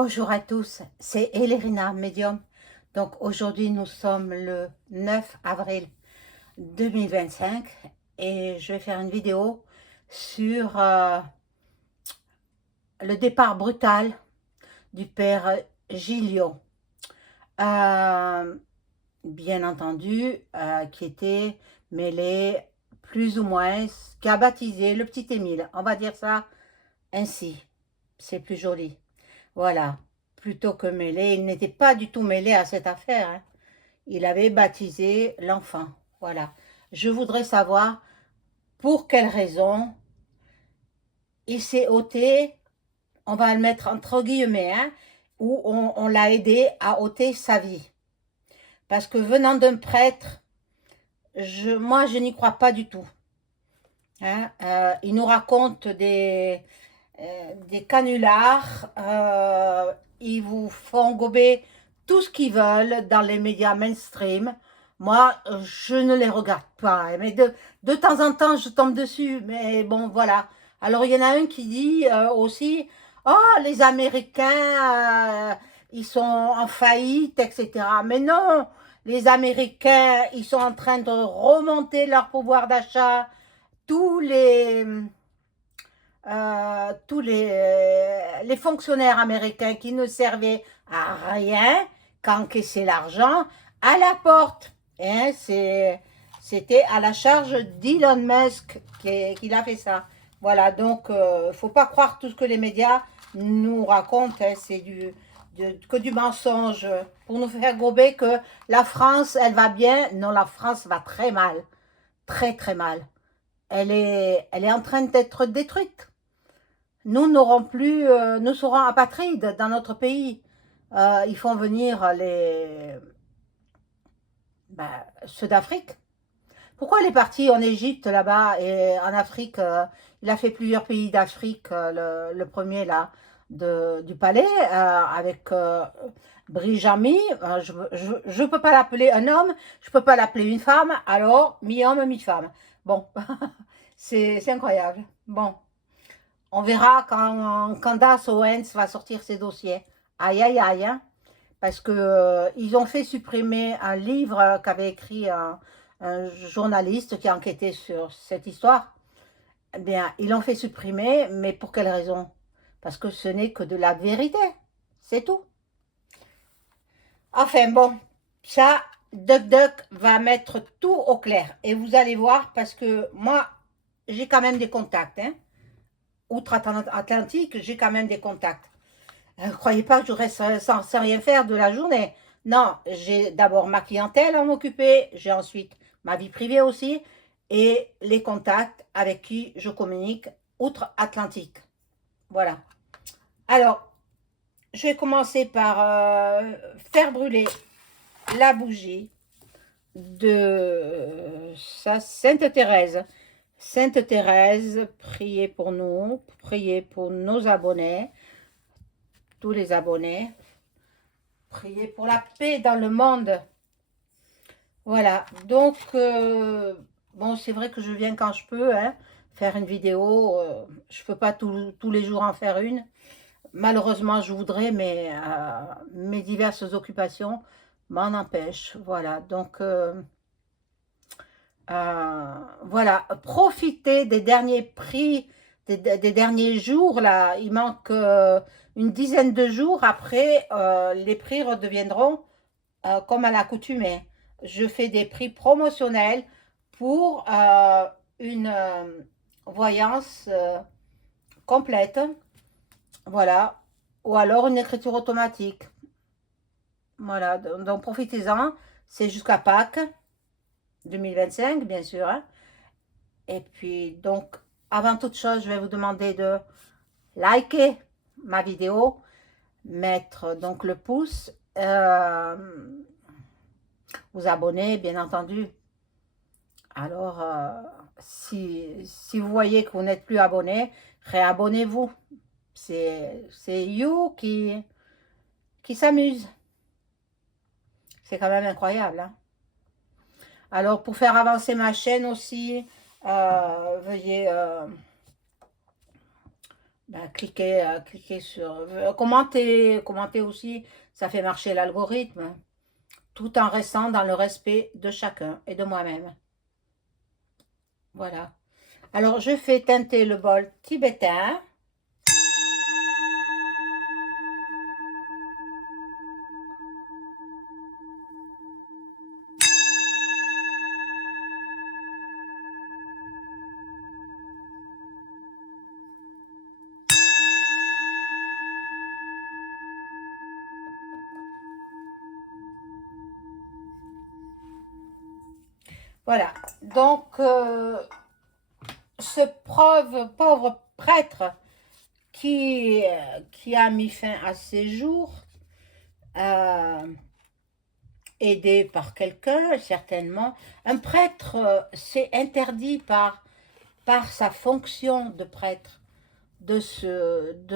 Bonjour à tous, c'est Elérina, médium. Donc aujourd'hui nous sommes le 9 avril 2025 et je vais faire une vidéo sur le départ brutal du père Gilliot. Euh, Bien entendu, qui était mêlé plus ou moins, qui a baptisé le petit Émile, on va dire ça ainsi, c'est plus joli. Voilà, plutôt que mêlé, il n'était pas du tout mêlé à cette affaire, hein. Il avait baptisé l'enfant, voilà. Je voudrais savoir pour quelle raison il s'est ôté, on va le mettre entre guillemets, hein, ou on l'a aidé à ôter sa vie. Parce que venant d'un prêtre, moi je n'y crois pas du tout, hein. Il nous raconte des canulars, ils vous font gober tout ce qu'ils veulent dans les médias mainstream. Moi, je ne les regarde pas, hein, mais de temps en temps, je tombe dessus, mais bon, voilà. Alors, il y en a un qui dit aussi, oh, les Américains, ils sont en faillite, etc. Mais non, les Américains, ils sont en train de remonter leur pouvoir d'achat. Tous les tous les fonctionnaires américains qui ne servaient à rien qu'encaisser l'argent à la porte. Hein, c'était à la charge d'Elon Musk qu'il a fait ça. Voilà, donc faut pas croire tout ce que les médias nous racontent, hein, c'est que du mensonge pour nous faire gober que la France, elle va bien. Non, la France va très mal, très très mal. Elle est en train d'être détruite. Nous n'aurons plus, nous serons apatrides dans notre pays. Ils font venir ceux d'Afrique. Pourquoi il est parti en Égypte là-bas et en Afrique, il a fait plusieurs pays d'Afrique, le premier là, du palais, avec Brijami. Je peux pas l'appeler un homme, je peux pas l'appeler une femme, alors mi-homme, mi-femme. Bon, c'est incroyable. Bon. On verra quand Candace Owens va sortir ses dossiers. Aïe, aïe, aïe, hein, parce que ils ont fait supprimer un livre qu'avait écrit un journaliste qui a enquêté sur cette histoire. Eh bien, ils l'ont fait supprimer, mais pour quelle raison? Parce que ce n'est que de la vérité, c'est tout. Enfin bon, ça, Duck Duck va mettre tout au clair. Et vous allez voir, parce que moi, j'ai quand même des contacts, hein. Outre-Atlantique, j'ai quand même des contacts. Ne croyez pas que je reste sans rien faire de la journée. Non, j'ai d'abord ma clientèle à m'occuper, j'ai ensuite ma vie privée aussi, et les contacts avec qui je communique outre-Atlantique. Voilà. Alors, je vais commencer par faire brûler la bougie de sa Sainte Thérèse. Sainte Thérèse, priez pour nous, priez pour nos abonnés, tous les abonnés. Priez pour la paix dans le monde. Voilà, donc, bon, c'est vrai que je viens quand je peux, hein, faire une vidéo. Je ne peux pas tous les jours en faire une. Malheureusement, je voudrais, mais mes diverses occupations m'en empêchent. Voilà, donc, voilà, profitez des derniers prix, des derniers jours, là. Il manque une dizaine de jours. Après, les prix redeviendront comme à l'accoutumée. Je fais des prix promotionnels pour une voyance complète. Voilà. Ou alors une écriture automatique. Voilà. Donc profitez-en. C'est jusqu'à Pâques 2025, bien sûr, hein. Et puis, donc, avant toute chose, je vais vous demander de liker ma vidéo, mettre donc le pouce, vous abonner, bien entendu. Alors, si vous voyez que vous n'êtes plus abonné, réabonnez-vous. C'est You qui s'amuse. C'est quand même incroyable, hein. Alors, pour faire avancer ma chaîne aussi, veuillez Ben, cliquez sur... commentez aussi, ça fait marcher l'algorithme, tout en restant dans le respect de chacun et de moi-même. Voilà. Alors, je fais teinter le bol tibétain. Voilà. Donc, ce pauvre prêtre qui a mis fin à ses jours, euh, aidé par quelqu'un, certainement. Un prêtre, c'est interdit par sa fonction de prêtre de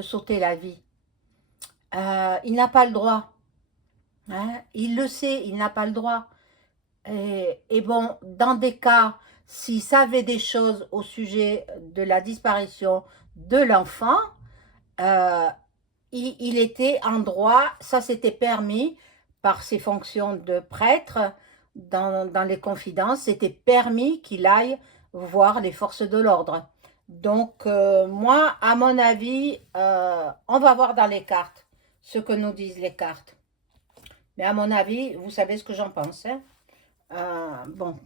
s'ôter la vie. Il n'a pas le droit. Hein, il le sait, il n'a pas le droit. Et bon, dans des cas, s'il savait des choses au sujet de la disparition de l'enfant, euh, il était en droit, ça s'était permis par ses fonctions de prêtre, dans les confidences, c'était permis qu'il aille voir les forces de l'ordre. Donc, moi, à mon avis, on va voir dans les cartes ce que nous disent les cartes. Mais à mon avis, vous savez ce que j'en pense. Hein. Bon,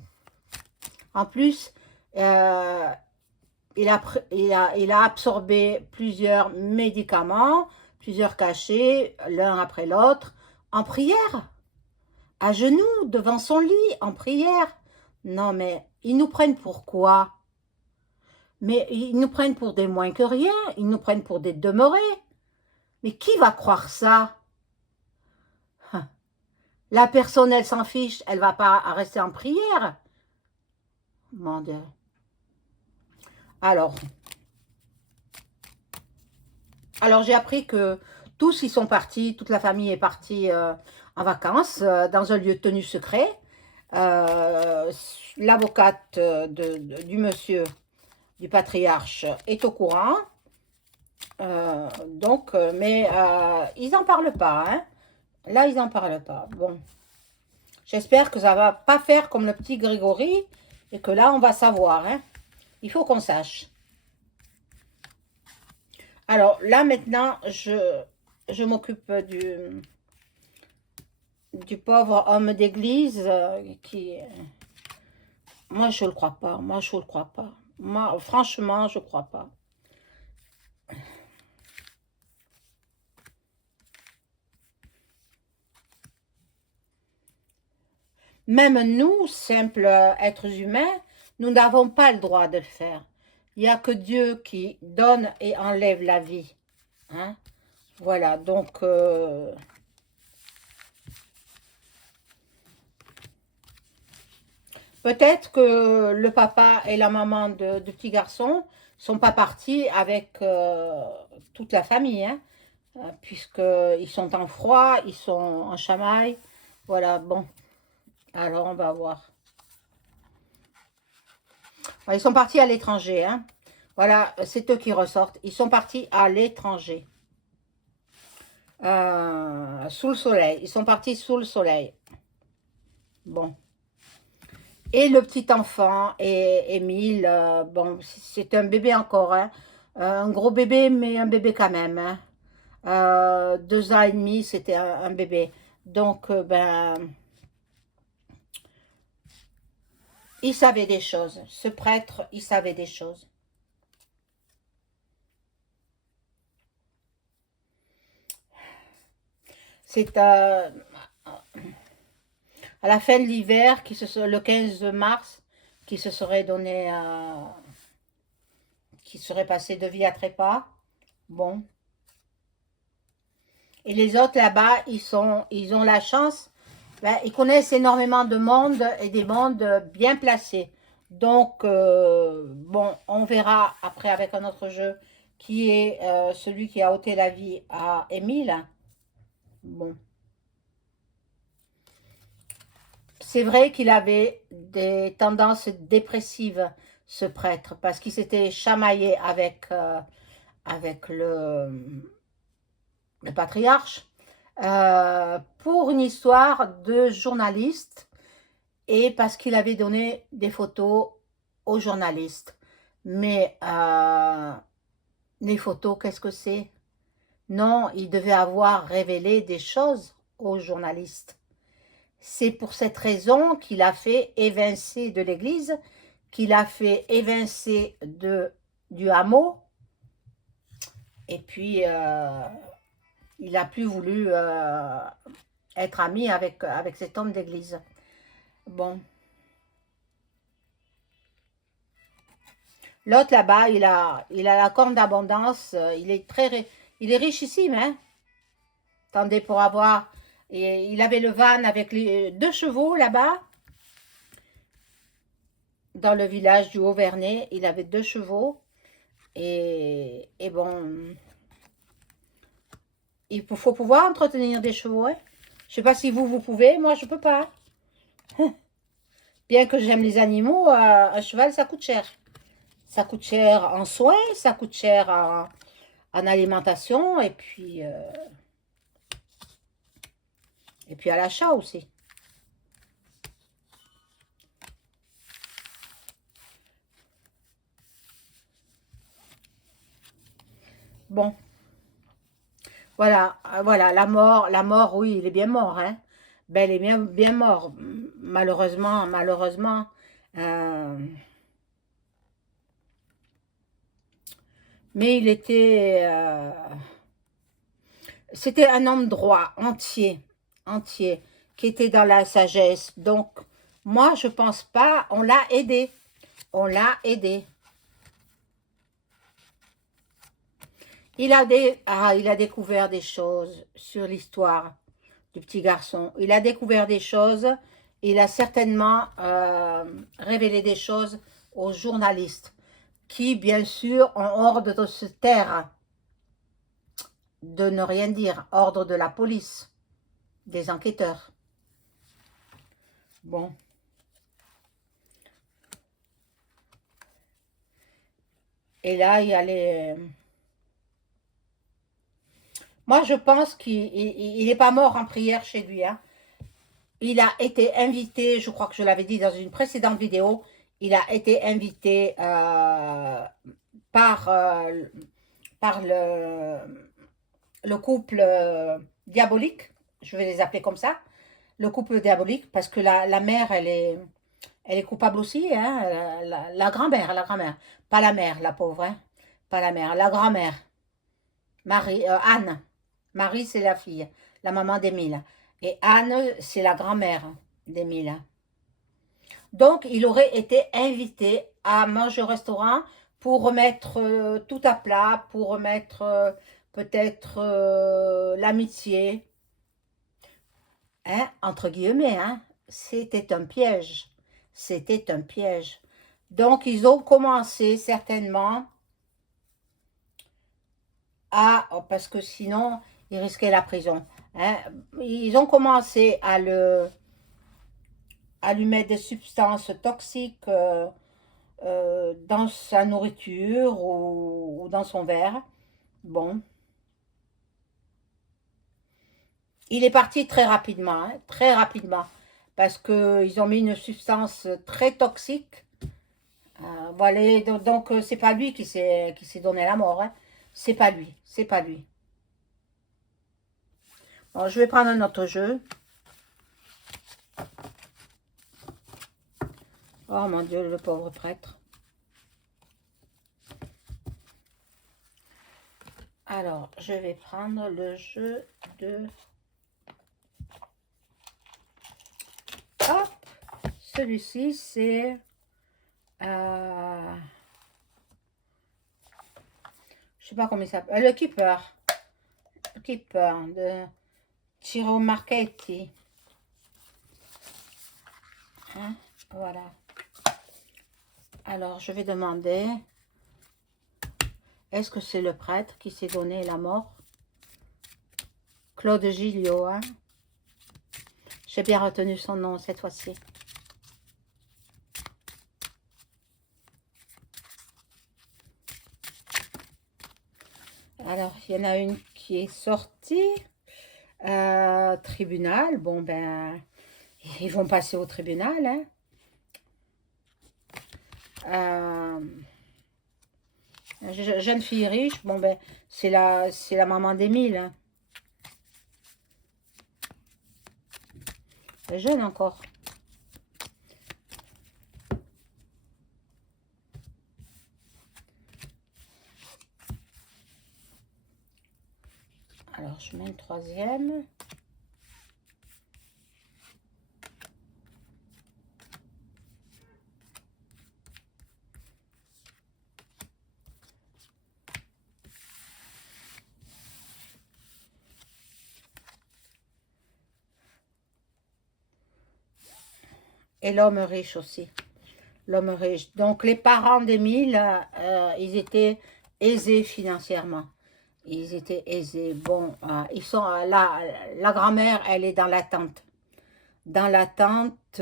en plus, euh, il a absorbé plusieurs médicaments, plusieurs cachets, l'un après l'autre, en prière, à genoux, devant son lit, en prière. Non, mais ils nous prennent pour quoi? Mais ils nous prennent pour des moins que rien, ils nous prennent pour des demeurés. Mais qui va croire ça? La personne, elle s'en fiche, elle va pas rester en prière. Mon Dieu. Alors, Alors j'ai appris que tous y sont partis, toute la famille est partie en vacances dans un lieu tenu secret. Euh, L'avocate du monsieur, du patriarche, est au courant. Mais ils n'en parlent pas. Hein. Là, ils n'en parlent pas. Bon, j'espère que ça va pas faire comme le petit Grégory et que là, on va savoir. Hein. Il faut qu'on sache. Alors là, maintenant, je m'occupe du pauvre homme d'église qui... Moi, je ne le crois pas. Moi, je ne le crois pas. Moi, franchement, je ne crois pas. Même nous, simples êtres humains, nous n'avons pas le droit de le faire. Il n'y a que Dieu qui donne et enlève la vie. Hein? Voilà, donc... peut-être que le papa et la maman de petit garçon sont pas partis avec toute la famille, hein, puisqu'ils sont en froid, ils sont en chamaille. Voilà, bon, alors on va voir. Ils sont partis à l'étranger, hein. Voilà, c'est eux qui ressortent. Ils sont partis à l'étranger, sous le soleil. Ils sont partis sous le soleil. Bon. Et le petit enfant, et Émile, bon, c'est un bébé encore, hein. Un gros bébé, mais un bébé quand même. Hein. 2 ans et demi, c'était un bébé. Donc, il savait des choses. Ce prêtre, il savait des choses. C'est à la fin de l'hiver, le 15 mars, qui se serait donné, qui serait passé de vie à trépas. Bon. Et les autres là-bas, ils ont la chance, ils connaissent énormément de monde et des mondes bien placés. Donc, bon, on verra après avec un autre jeu qui est celui qui a ôté la vie à Émile. Bon, c'est vrai qu'il avait des tendances dépressives, ce prêtre, parce qu'il s'était chamaillé avec avec le patriarche, pour une histoire de journaliste et parce qu'il avait donné des photos aux journalistes. Mais les photos, qu'est-ce que c'est? Non, il devait avoir révélé des choses aux journalistes. C'est pour cette raison qu'il a fait évincer de l'église, qu'il a fait évincer du hameau, et puis il n'a plus voulu être ami avec cet homme d'église. Bon. L'autre là-bas, il a la corne d'abondance, il est richissime, hein. Attendez, pour avoir, il avait le van avec les 2 chevaux là-bas, dans le village du Haut-Vernay, il avait 2 chevaux, et bon, il faut pouvoir entretenir des chevaux, hein. Je sais pas si vous pouvez, moi je peux pas. Bien que j'aime les animaux, un cheval ça coûte cher. Ça coûte cher en soins, ça coûte cher en alimentation, et puis à l'achat aussi. Bon, voilà, voilà, la mort, oui, il est bien mort, hein. Ben, il est bien, bien mort, malheureusement, malheureusement. Euh, mais c'était un homme droit, entier, entier, qui était dans la sagesse. Donc, moi, je pense pas, on l'a aidé, on l'a aidé. Il a découvert des choses sur l'histoire du petit garçon. Il a découvert des choses. Il a certainement révélé des choses aux journalistes qui, bien sûr, ont ordre de se taire, de ne rien dire, ordre de la police, des enquêteurs. Bon. Et là, il y a les... Moi, je pense qu'il n'est pas mort en prière chez lui, hein. Il a été invité, je crois que je l'avais dit dans une précédente vidéo, il a été invité par, par le couple diabolique, je vais les appeler comme ça, le couple diabolique, parce que la mère, elle est coupable aussi, hein, la grand-mère, pas la mère, la pauvre, hein, pas la mère, la grand-mère, Anne. Marie, c'est la fille, la maman d'Émile. Et Anne, c'est la grand-mère d'Émile. Donc, il aurait été invité à manger au restaurant pour remettre tout à plat, pour remettre peut-être l'amitié, hein, entre guillemets, hein. C'était un piège. C'était un piège. Donc, ils ont commencé certainement parce que sinon, ils risquaient la prison, hein. Ils ont commencé à lui mettre des substances toxiques dans sa nourriture ou dans son verre. Bon. Il est parti très rapidement, hein, très rapidement, parce qu'ils ont mis une substance très toxique. Voilà, donc c'est pas lui qui s'est donné la mort, hein. C'est pas lui, c'est pas lui. Bon, je vais prendre un autre jeu. Oh mon Dieu, le pauvre prêtre. Alors, je vais prendre le jeu de... Hop, celui-ci, c'est... je sais pas comment il s'appelle. Le Keeper. Le Keeper de Ciro Marchetti. Hein, voilà. Alors, je vais demander... Est-ce que c'est le prêtre qui s'est donné la mort? Claude Gilliot, hein? J'ai bien retenu son nom cette fois-ci. il y en a une qui est sortie. Tribunal, bon ben, ils vont passer au tribunal. Hein. Jeune fille riche, bon ben, c'est la maman d'Émile. Hein. Elle est jeune encore. Alors, je mets une troisième. Et l'homme riche aussi. L'homme riche. Donc, les parents d'Émile, ils étaient aisés financièrement. Ils étaient aisés. Bon, ils sont là. La grand-mère, elle est dans l'attente. Dans l'attente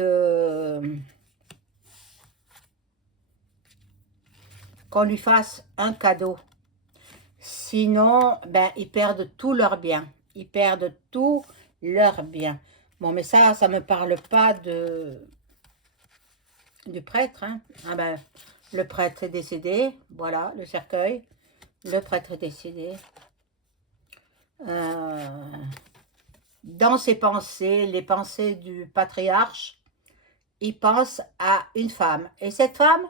qu'on lui fasse un cadeau. Sinon, ben, ils perdent tous leurs biens. Ils perdent tous leurs biens. Bon, mais ça ne me parle pas du prêtre. Hein. Ah ben, le prêtre est décédé. Voilà, le cercueil. Le prêtre est décédé. Dans ses pensées, les pensées du patriarche, il pense à une femme. Et cette femme,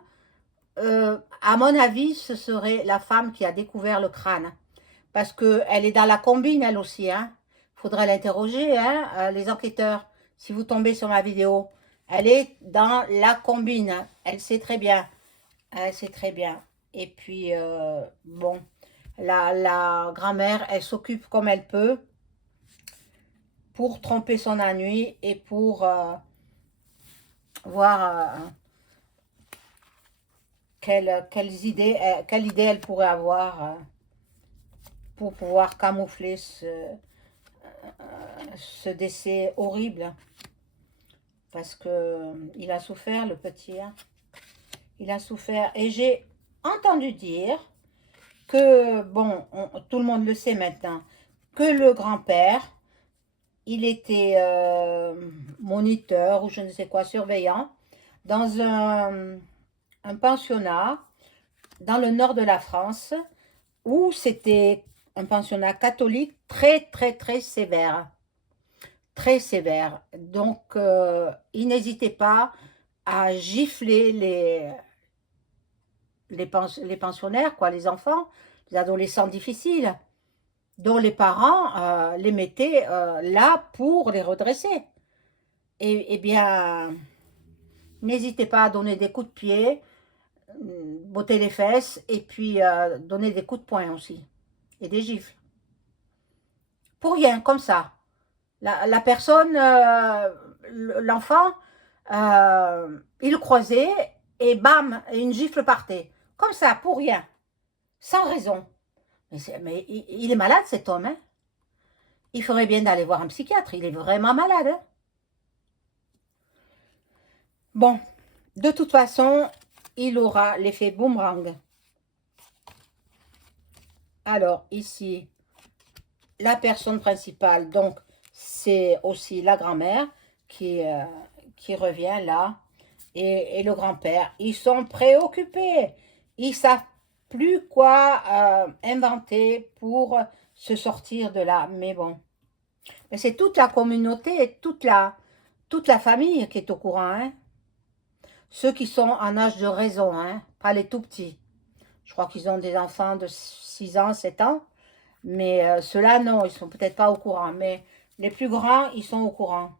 à mon avis, ce serait la femme qui a découvert le crâne. Parce qu'elle est dans la combine, elle aussi. Hein. Faudrait l'interroger, hein, les enquêteurs, si vous tombez sur ma vidéo. Elle est dans la combine. Elle sait très bien. Elle sait très bien. Et puis, bon, la grand-mère, elle s'occupe comme elle peut pour tromper son ennui et pour voir quelle idée elle pourrait avoir pour pouvoir camoufler ce décès horrible. Parce que il a souffert, le petit. Hein. Il a souffert. Et j'ai entendu dire que, bon, tout le monde le sait maintenant, que le grand-père, il était moniteur ou je ne sais quoi, surveillant, dans un pensionnat dans le nord de la France, où c'était un pensionnat catholique très, très, très sévère. Très sévère. Donc, il n'hésitait pas à gifler les pensionnaires, quoi, les enfants, les adolescents difficiles, dont les parents les mettaient là pour les redresser. Et bien, n'hésitez pas à donner des coups de pied, botter les fesses, et puis donner des coups de poing aussi, et des gifles. Pour rien, comme ça. La personne, l'enfant, il le croisait, et bam, une gifle partait. Comme ça, pour rien. Sans raison. Mais il est malade, cet homme. Hein. Il ferait bien d'aller voir un psychiatre. Il est vraiment malade. Hein. Bon, de toute façon, il aura l'effet boomerang. Alors, ici, la personne principale, donc, c'est aussi la grand-mère qui revient là. Et le grand-père, ils sont préoccupés. Ils ne savent plus quoi inventer pour se sortir de là. Mais bon, c'est toute la communauté, toute la famille qui est au courant. Hein. Ceux qui sont en âge de raison, hein, pas les tout petits. Je crois qu'ils ont des enfants de 6 ans, 7 ans. Mais ceux-là, non, ils sont peut-être pas au courant. Mais les plus grands, ils sont au courant.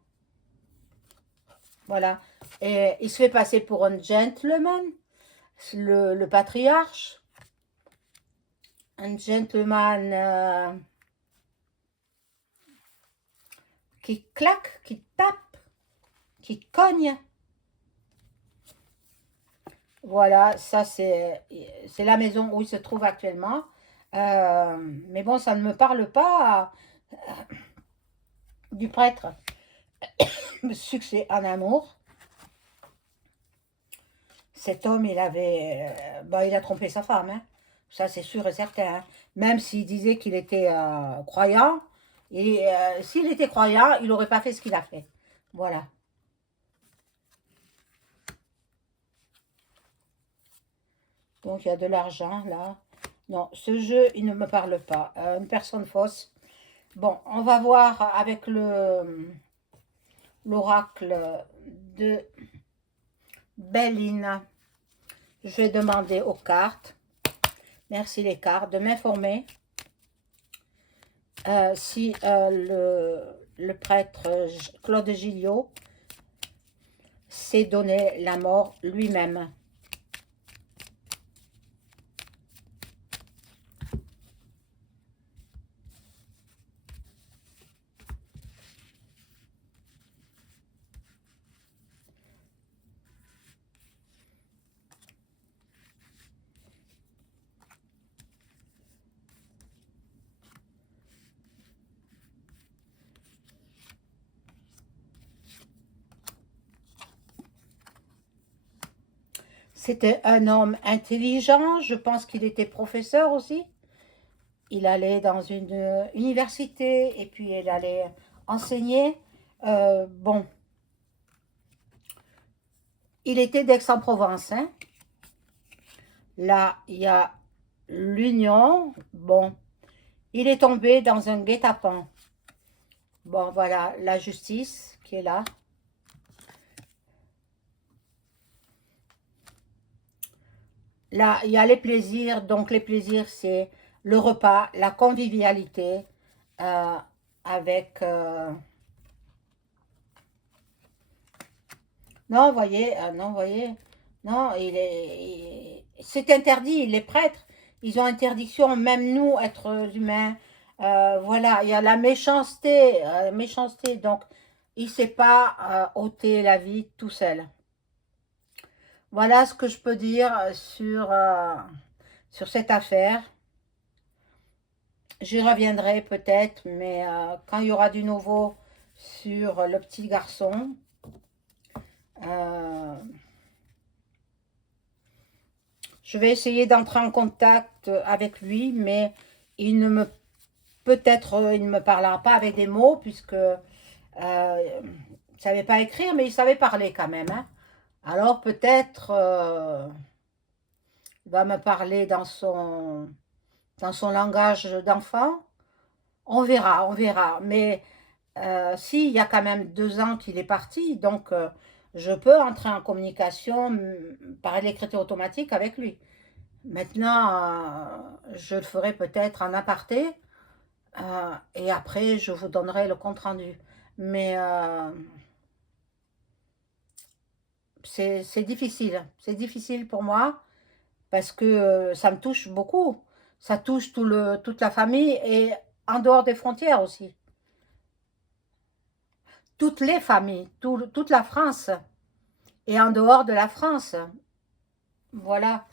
Voilà. Et il se fait passer pour un gentleman, le patriarche. Un gentleman qui claque, qui tape, qui cogne. Voilà, ça c'est la maison où il se trouve actuellement. Mais bon, ça ne me parle pas du prêtre. Succès en amour. Cet homme, il a trompé sa femme. Hein. Ça, c'est sûr et certain, hein. Même s'il disait qu'il était croyant, et s'il était croyant, il n'aurait pas fait ce qu'il a fait. Voilà. Donc, il y a de l'argent, là. Non, ce jeu, il ne me parle pas. Une personne fausse. Bon, on va voir avec l'oracle de Béline. Je vais demander aux cartes, merci les cartes, de m'informer si le prêtre Claude Gilliot s'est donné la mort lui-même. C'était un homme intelligent, je pense qu'il était professeur aussi. Il allait dans une université et puis il allait enseigner. Bon, il était d'Aix-en-Provence, hein. Là, il y a l'Union. Bon, il est tombé dans un guet-apens. Bon, voilà, la justice qui est là. Là, il y a les plaisirs. Donc, les plaisirs, c'est le repas, la convivialité euh, avec... non, voyez, non, voyez, non, c'est interdit. Les prêtres, ils ont interdiction, même nous, êtres humains. Voilà, il y a la méchanceté. Donc, il ne sait pas ôter la vie tout seul. Voilà ce que je peux dire sur cette affaire. J'y reviendrai peut-être, mais quand il y aura du nouveau sur le petit garçon, euh, je vais essayer d'entrer en contact avec lui, mais il ne me peut-être il ne me parlera pas avec des mots puisque il ne savait pas écrire, mais il savait parler quand même, hein. Alors peut-être il va me parler dans son langage d'enfant. On verra, on verra. Mais si, il y a quand même 2 ans qu'il est parti, donc je peux entrer en communication par l'écriture automatique avec lui. Maintenant, je le ferai peut-être en aparté et après, je vous donnerai le compte-rendu. Mais c'est difficile pour moi parce que ça me touche beaucoup. Ça touche toute la famille et en dehors des frontières aussi. Toutes les familles, toute la France et en dehors de la France. Voilà.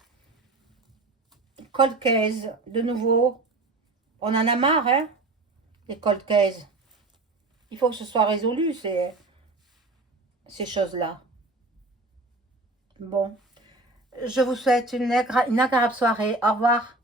Cold case, de nouveau. On en a marre, hein, les cold cases. Il faut que ce soit résolu, ces choses-là. Bon, je vous souhaite une agréable soirée. Au revoir.